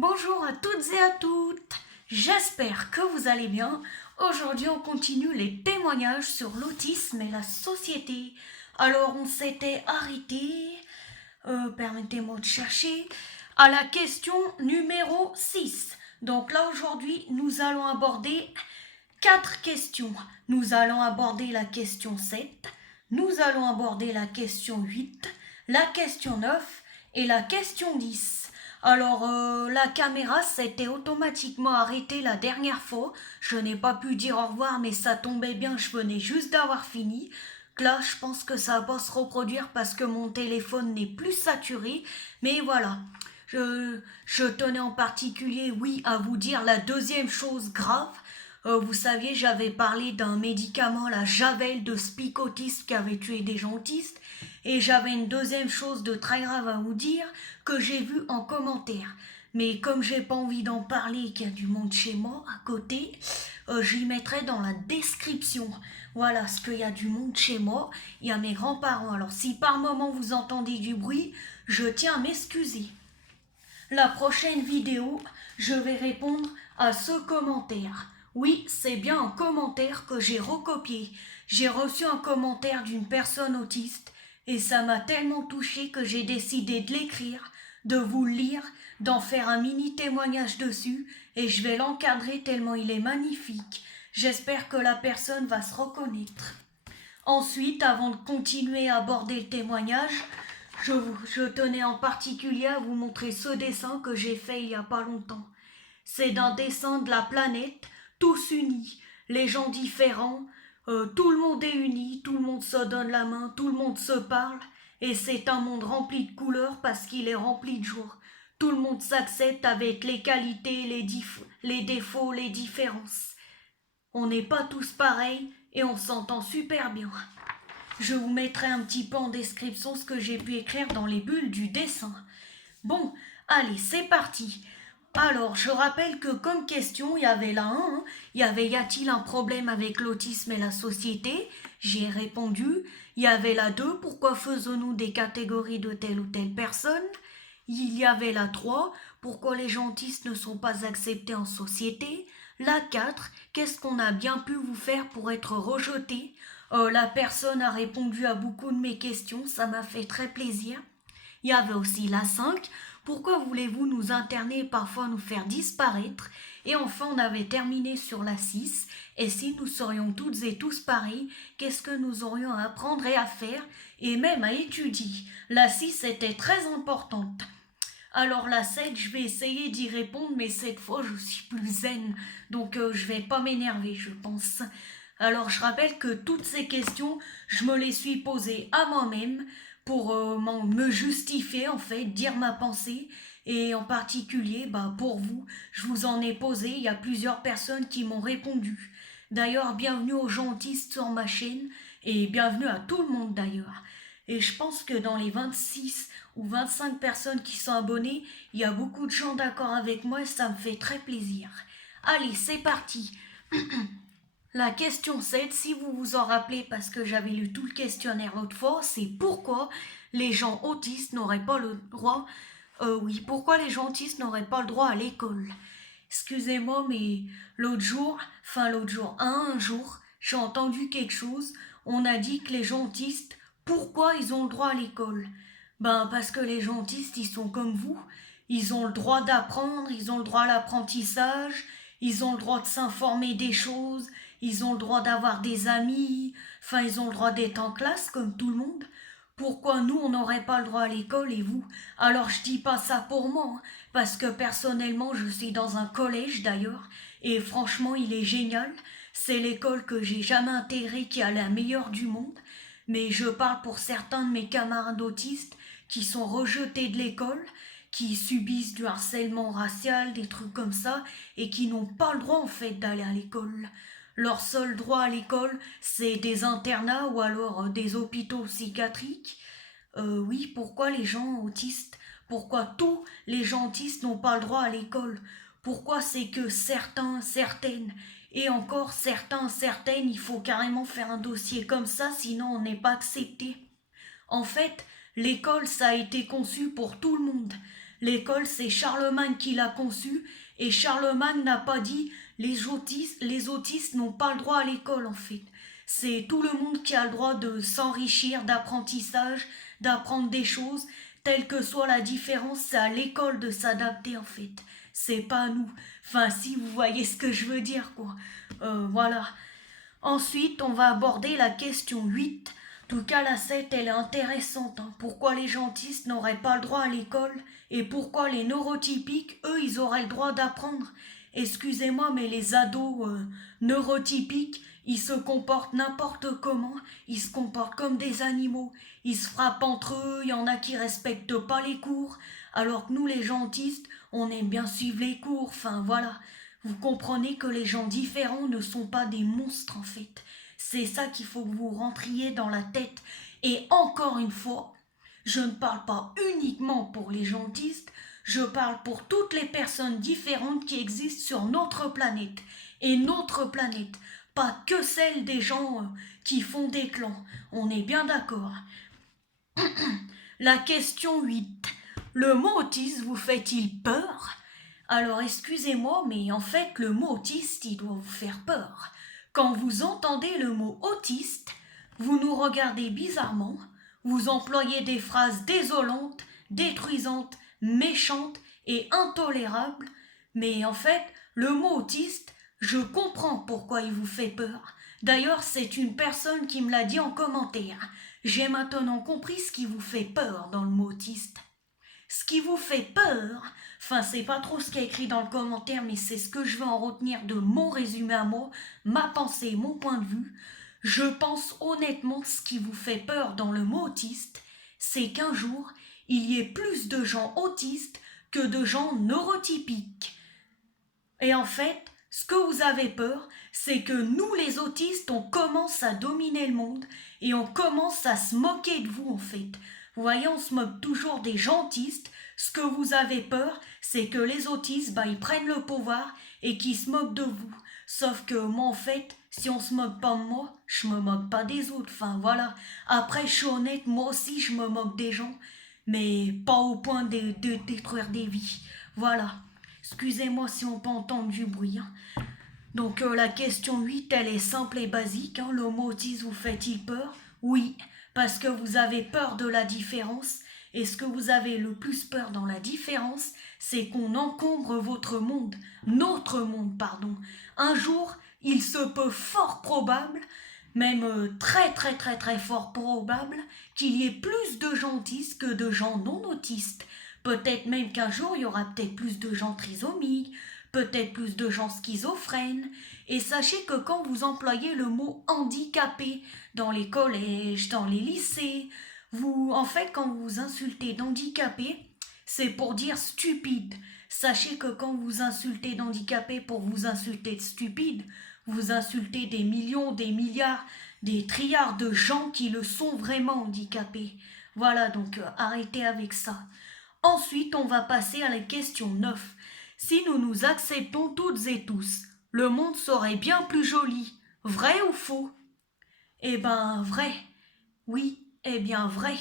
Bonjour à toutes et à toutes, j'espère que vous allez bien. Aujourd'hui on continue les témoignages sur l'autisme et la société. Alors on s'était arrêté, permettez-moi de chercher, à la question numéro 6. Donc là aujourd'hui nous allons aborder 4 questions. Nous allons aborder la question 7, nous allons aborder la question 8, la question 9 et la question 10. Alors, la caméra s'était automatiquement arrêtée la dernière fois. Je n'ai pas pu dire au revoir, mais ça tombait bien, je venais juste d'avoir fini. Là, je pense que ça va pas se reproduire parce que mon téléphone n'est plus saturé. Mais voilà, je tenais en particulier, oui, à vous dire la deuxième chose grave. Vous saviez, j'avais parlé d'un médicament, la Javel de Speak Autisme, qui avait tué des gens autistes. Et j'avais une deuxième chose de très grave à vous dire que j'ai vu en commentaire. Mais comme j'ai pas envie d'en parler et qu'il y a du monde chez moi à côté, j'y mettrai dans la description. Voilà, ce qu'il y a du monde chez moi. Il y a mes grands-parents. Alors si par moment vous entendez du bruit, je tiens à m'excuser. La prochaine vidéo, je vais répondre à ce commentaire. Oui, c'est bien un commentaire que j'ai recopié. J'ai reçu un commentaire d'une personne autiste et ça m'a tellement touché que j'ai décidé de l'écrire, de vous le lire, d'en faire un mini témoignage dessus et je vais l'encadrer tellement il est magnifique. J'espère que la personne va se reconnaître. Ensuite, avant de continuer à aborder le témoignage, je tenais en particulier à vous montrer ce dessin que j'ai fait il n'y a pas longtemps. C'est d'un dessin de la planète, tous unis, les gens différents, tout le monde est uni, tout le monde se donne la main, tout le monde se parle, et c'est un monde rempli de couleurs parce qu'il est rempli de jour. Tout le monde s'accepte avec les qualités, les défauts, les différences. On n'est pas tous pareils et on s'entend super bien. Je vous mettrai un petit peu en description ce que j'ai pu écrire dans les bulles du dessin. Bon, allez, c'est parti. Alors, je rappelle que comme question, il y avait la 1, il y avait y a-t-il un problème avec l'autisme et la société? J'ai répondu. Il y avait la 2, pourquoi faisons-nous des catégories de telle ou telle personne? Il y avait la 3, pourquoi les gens autistes ne sont pas acceptés en société? La 4, qu'est-ce qu'on a bien pu vous faire pour être rejeté? La personne a répondu à beaucoup de mes questions, ça m'a fait très plaisir. Il y avait aussi la 5, pourquoi voulez-vous nous interner et parfois nous faire disparaître? Et enfin, on avait terminé sur la 6, et si nous serions toutes et tous pareils, qu'est-ce que nous aurions à apprendre et à faire, et même à étudier? La 6 était très importante. Alors la 7, je vais essayer d'y répondre, mais cette fois je suis plus zen, donc je vais pas m'énerver, je pense. Alors je rappelle que toutes ces questions, je me les suis posées à moi-même pour me justifier en fait, dire ma pensée. Et en particulier, pour vous, je vous en ai posé, il y a plusieurs personnes qui m'ont répondu. D'ailleurs, bienvenue aux gens autistes sur ma chaîne et bienvenue à tout le monde d'ailleurs. Et je pense que dans les 26 ou 25 personnes qui sont abonnées, il y a beaucoup de gens d'accord avec moi et ça me fait très plaisir. Allez, c'est parti. La question 7, si vous vous en rappelez parce que j'avais lu tout le questionnaire l'autre fois, c'est pourquoi les gens autistes n'auraient pas le droit... pourquoi les gens autistes n'auraient pas le droit à l'école? Excusez-moi, mais un jour, j'ai entendu quelque chose. On a dit que les gens autistes, pourquoi ils ont le droit à l'école? Ben, parce que les gens autistes, ils sont comme vous. Ils ont le droit d'apprendre, ils ont le droit à l'apprentissage, ils ont le droit de s'informer des choses, ils ont le droit d'avoir des amis, enfin, ils ont le droit d'être en classe comme tout le monde. Pourquoi nous, on n'aurait pas le droit à l'école et vous? Alors, je dis pas ça pour moi, hein, parce que personnellement, je suis dans un collège d'ailleurs, et franchement, il est génial. C'est l'école que j'ai jamais intégrée qui est la meilleure du monde. Mais je parle pour certains de mes camarades autistes qui sont rejetés de l'école, qui subissent du harcèlement racial, des trucs comme ça, et qui n'ont pas le droit en fait d'aller à l'école. Leur seul droit à l'école, c'est des internats ou alors des hôpitaux psychiatriques. Oui, pourquoi les gens autistes, pourquoi tous les gens autistes n'ont pas le droit à l'école? Pourquoi c'est que certains, certaines, et encore certains, certaines, il faut carrément faire un dossier comme ça, sinon on n'est pas accepté. En fait, l'école, ça a été conçu pour tout le monde. L'école, c'est Charlemagne qui l'a conçue, et Charlemagne n'a pas dit les autistes n'ont pas le droit à l'école en fait. C'est tout le monde qui a le droit de s'enrichir, d'apprentissage, d'apprendre des choses, telle que soit la différence, c'est à l'école de s'adapter en fait. C'est pas à nous. Enfin, si vous voyez ce que je veux dire, quoi. Voilà. Ensuite, on va aborder la question 8. En tout cas, la 7, elle est intéressante. Hein. Pourquoi les gentistes n'auraient pas le droit à l'école et pourquoi les neurotypiques, eux, ils auraient le droit d'apprendre. Excusez-moi, mais les ados neurotypiques, ils se comportent n'importe comment. Ils se comportent comme des animaux. Ils se frappent entre eux, il y en a qui respectent pas les cours. Alors que nous, les gentistes, on aime bien suivre les cours. Enfin, voilà. Vous comprenez que les gens différents ne sont pas des monstres en fait. C'est ça qu'il faut que vous rentriez dans la tête. Et encore une fois, je ne parle pas uniquement pour les gentistes, je parle pour toutes les personnes différentes qui existent sur notre planète. Et notre planète, pas que celle des gens qui font des clans. On est bien d'accord. La question 8. Le mot autiste vous fait-il peur? Alors excusez-moi, mais en fait le mot autiste, il doit vous faire peur. Quand vous entendez le mot autiste, vous nous regardez bizarrement, vous employez des phrases désolantes, détruisantes, méchantes et intolérables, mais en fait le mot autiste, je comprends pourquoi il vous fait peur. D'ailleurs, c'est une personne qui me l'a dit en commentaire. J'ai maintenant compris ce qui vous fait peur dans le mot autiste. Ce qui vous fait peur, enfin c'est pas trop ce qui est écrit dans le commentaire, mais c'est ce que je vais en retenir de mon résumé à moi, ma pensée, mon point de vue. Je pense honnêtement ce qui vous fait peur dans le mot autiste, c'est qu'un jour, il y ait plus de gens autistes que de gens neurotypiques. Et en fait, ce que vous avez peur, c'est que nous les autistes, on commence à dominer le monde et on commence à se moquer de vous en fait. Vous voyez, on se moque toujours des gentistes. Ce que vous avez peur, c'est que les autistes, ils prennent le pouvoir et qu'ils se moquent de vous. Sauf que moi, en fait, si on se moque pas de moi, je me moque pas des autres. Enfin, voilà. Après, je suis honnête, moi aussi, je me moque des gens. Mais pas au point de détruire des vies. Voilà. Excusez-moi si on peut entendre du bruit. Hein. Donc la question 8, elle est simple et basique. Hein. Le mot autiste vous fait-il peur? Oui, parce que vous avez peur de la différence. Et ce que vous avez le plus peur dans la différence, c'est qu'on encombre votre monde, notre monde, pardon. Un jour, il se peut fort probable, même très très très très fort probable, qu'il y ait plus de gens autistes que de gens non autistes. Peut-être même qu'un jour, il y aura peut-être plus de gens trisomiques, peut-être plus de gens schizophrènes. Et sachez que quand vous employez le mot handicapé dans les collèges, dans les lycées, en fait, quand vous insultez d'handicapé, c'est pour dire stupide. Sachez que quand vous insultez d'handicapé pour vous insulter de stupide, vous insultez des millions, des milliards, des trilliards de gens qui le sont vraiment handicapés. Voilà, donc arrêtez avec ça. Ensuite, on va passer à la question 9. Si nous nous acceptons toutes et tous, le monde serait bien plus joli. Vrai ou faux? Eh ben, vrai. Oui, eh bien, vrai.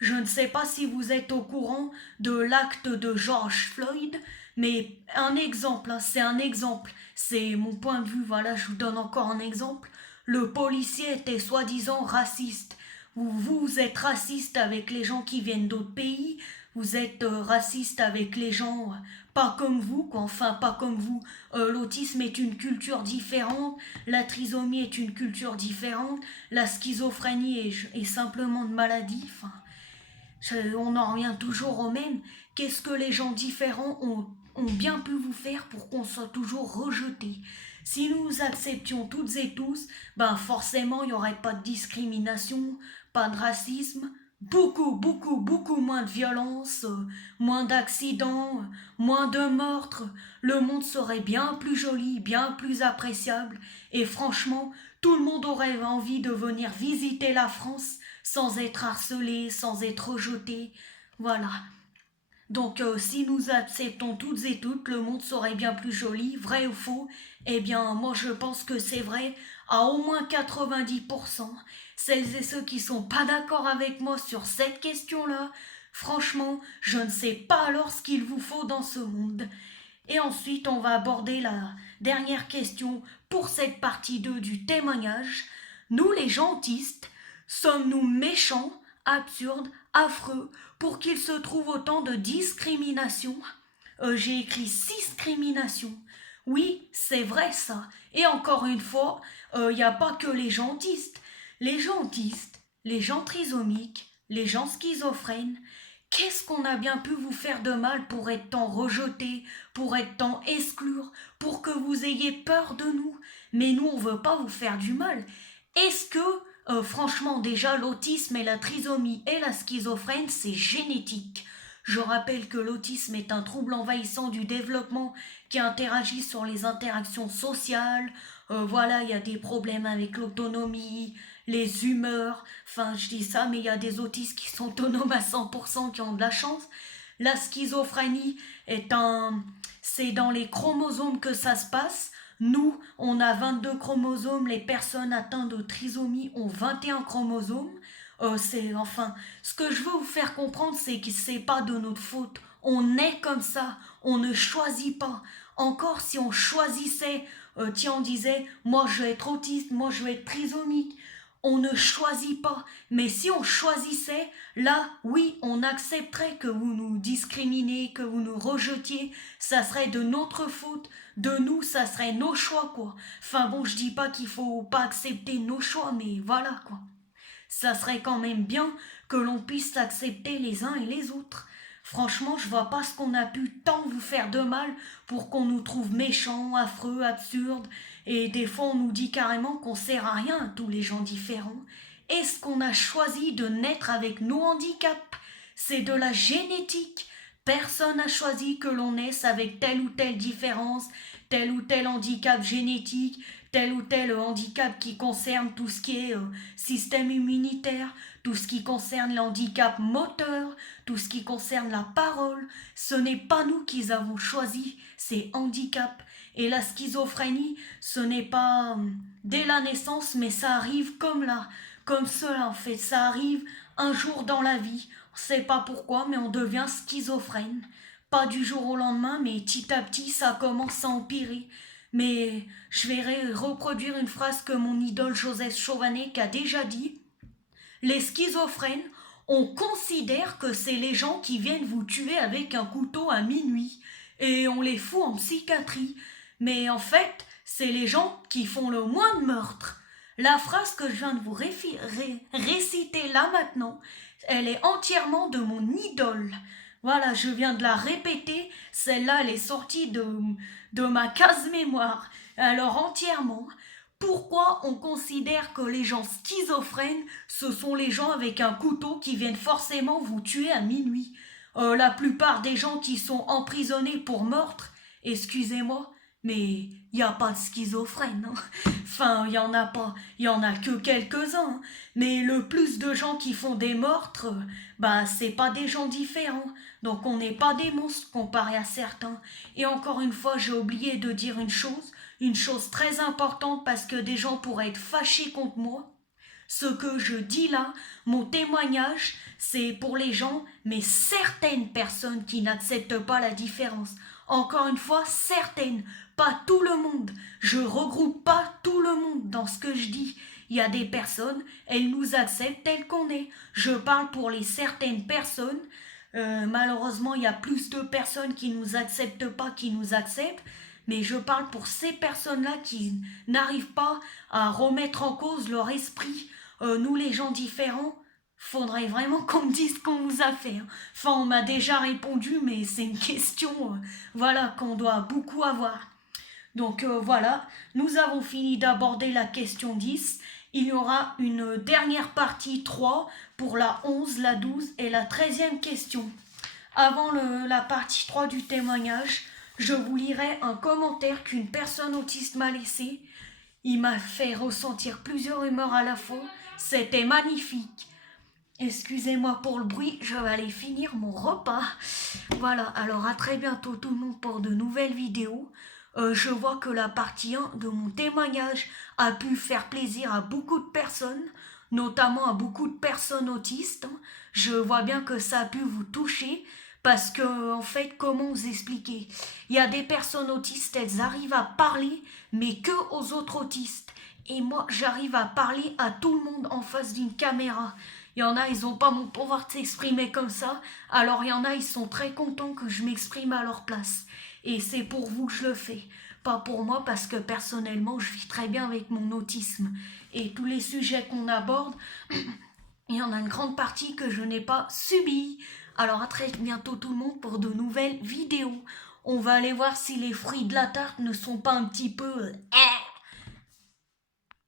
Je ne sais pas si vous êtes au courant de l'acte de George Floyd, mais un exemple, hein, c'est un exemple. C'est mon point de vue, voilà, je vous donne encore un exemple. Le policier était soi-disant raciste. Vous êtes raciste avec les gens qui viennent d'autres pays, vous êtes raciste avec les gens pas comme vous, quoi. Enfin pas comme vous. L'autisme est une culture différente, la trisomie est une culture différente, la schizophrénie est simplement une maladie. Enfin, on en revient toujours au même. Qu'est-ce que les gens différents ont bien pu vous faire pour qu'on soit toujours rejeté? Si nous nous acceptions toutes et tous, forcément il n'y aurait pas de discrimination, pas de racisme, beaucoup moins de violence, moins d'accidents, moins de meurtres. Le monde serait bien plus joli, bien plus appréciable. Et franchement, tout le monde aurait envie de venir visiter la France sans être harcelé, sans être rejeté. Voilà. Donc si nous acceptons toutes et toutes, le monde serait bien plus joli, vrai ou faux? Eh bien, moi je pense que c'est vrai à au moins 90%. Celles et ceux qui sont pas d'accord avec moi sur cette question-là, Franchement, je ne sais pas alors ce qu'il vous faut dans ce monde. Et ensuite, on va aborder la dernière question pour cette partie 2 du témoignage. Nous, les gens autistes, sommes-nous méchants, absurdes, affreux, pour qu'il se trouve autant de discrimination? J'ai écrit discrimination. Oui, c'est vrai ça. Et encore une fois, il n'y a pas que les gens autistes. Les gens autistes, les gens trisomiques, les gens schizophrènes, qu'est-ce qu'on a bien pu vous faire de mal pour être tant rejeté, pour être tant exclure, pour que vous ayez peur de nous? Mais nous, on veut pas vous faire du mal. Est-ce que, franchement, déjà, l'autisme et la trisomie et la schizophrène, c'est génétique? Je rappelle que l'autisme est un trouble envahissant du développement qui interagit sur les interactions sociales. Voilà, il y a des problèmes avec l'autonomie, les humeurs. Enfin, je dis ça, mais il y a des autistes qui sont autonomes à 100%, qui ont de la chance. La schizophrénie c'est dans les chromosomes que ça se passe. Nous, on a 22 chromosomes, les personnes atteintes de trisomie ont 21 chromosomes. Ce que je veux vous faire comprendre, c'est que c'est pas de notre faute. On est comme ça, on ne choisit pas. Encore si on choisissait, tiens, on disait, moi je vais être autiste, moi je vais être trisomique. On ne choisit pas. Mais si on choisissait, là, oui, on accepterait que vous nous discriminiez, que vous nous rejetiez. Ça serait de notre faute. De nous, ça serait nos choix, quoi. Enfin bon, je dis pas qu'il faut pas accepter nos choix, mais voilà, quoi. Ça serait quand même bien que l'on puisse accepter les uns et les autres. Franchement, je vois pas ce qu'on a pu tant vous faire de mal pour qu'on nous trouve méchants, affreux, absurdes. Et des fois, on nous dit carrément qu'on sert à rien, tous les gens différents. Est-ce qu'on a choisi de naître avec nos handicaps? C'est de la génétique. Personne n'a choisi que l'on naisse avec telle ou telle différence, tel ou tel handicap génétique, tel ou tel handicap qui concerne tout ce qui est système immunitaire, tout ce qui concerne l'handicap moteur, tout ce qui concerne la parole. Ce n'est pas nous qui avons choisi ces handicaps. Et la schizophrénie, ce n'est pas dès la naissance, mais ça arrive comme cela en fait. Ça arrive un jour dans la vie. On ne sait pas pourquoi, mais on devient schizophrène. Pas du jour au lendemain, mais petit à petit, ça commence à empirer. Mais je vais reproduire une phrase que mon idole Joseph Chauvanet a déjà dit. Les schizophrènes, on considère que c'est les gens qui viennent vous tuer avec un couteau à minuit. Et on les fout en psychiatrie. Mais en fait, c'est les gens qui font le moins de meurtres. La phrase que je viens de vous réciter là maintenant, elle est entièrement de mon idole. Voilà, je viens de la répéter. Celle-là, elle est sortie de ma case mémoire. Alors entièrement, pourquoi on considère que les gens schizophrènes, ce sont les gens avec un couteau qui viennent forcément vous tuer à minuit? La plupart des gens qui sont emprisonnés pour meurtre, excusez-moi, mais il n'y a pas de schizophrène. Enfin, il y en a pas, il y en a que quelques-uns. Mais le plus de gens qui font des meurtres, c'est pas des gens différents. Donc on n'est pas des monstres comparé à certains. Et encore une fois, j'ai oublié de dire une chose très importante parce que des gens pourraient être fâchés contre moi. Ce que je dis là, mon témoignage, c'est pour les gens, mais certaines personnes qui n'acceptent pas la différence. Encore une fois, certaines, pas tout le monde. Je regroupe pas tout le monde dans ce que je dis. Il y a des personnes, elles nous acceptent telles qu'on est. Je parle pour les certaines personnes. Malheureusement, il y a plus de personnes qui ne nous acceptent pas, qui nous acceptent. Mais je parle pour ces personnes-là qui n'arrivent pas à remettre en cause leur esprit. Nous, les gens différents, faudrait vraiment qu'on me dise ce qu'on vous a fait. Enfin, on m'a déjà répondu, mais c'est une question qu'on doit beaucoup avoir. Donc voilà, nous avons fini d'aborder la question 10. Il y aura une dernière partie 3 pour la 11, la 12 et la 13e question. Avant la partie 3 du témoignage, je vous lirai un commentaire qu'une personne autiste m'a laissé. Il m'a fait ressentir plusieurs humeurs à la fois. C'était magnifique. Excusez-moi pour le bruit, je vais aller finir mon repas. Voilà, alors à très bientôt tout le monde pour de nouvelles vidéos. Je vois que la partie 1 de mon témoignage a pu faire plaisir à beaucoup de personnes. notamment à beaucoup de personnes autistes. Je vois bien que ça a pu vous toucher parce que, en fait, comment vous expliquer? Il y a des personnes autistes, elles arrivent à parler, mais que aux autres autistes. Et moi, j'arrive à parler à tout le monde en face d'une caméra. Il y en a, ils n'ont pas mon pouvoir de s'exprimer comme ça. Alors il y en a, ils sont très contents que je m'exprime à leur place. Et c'est pour vous que je le fais. Pas pour moi, parce que personnellement, je vis très bien avec mon autisme. Et tous les sujets qu'on aborde, il y en a une grande partie que je n'ai pas subi. Alors à très bientôt tout le monde pour de nouvelles vidéos. On va aller voir si les fruits de la tarte ne sont pas un petit peu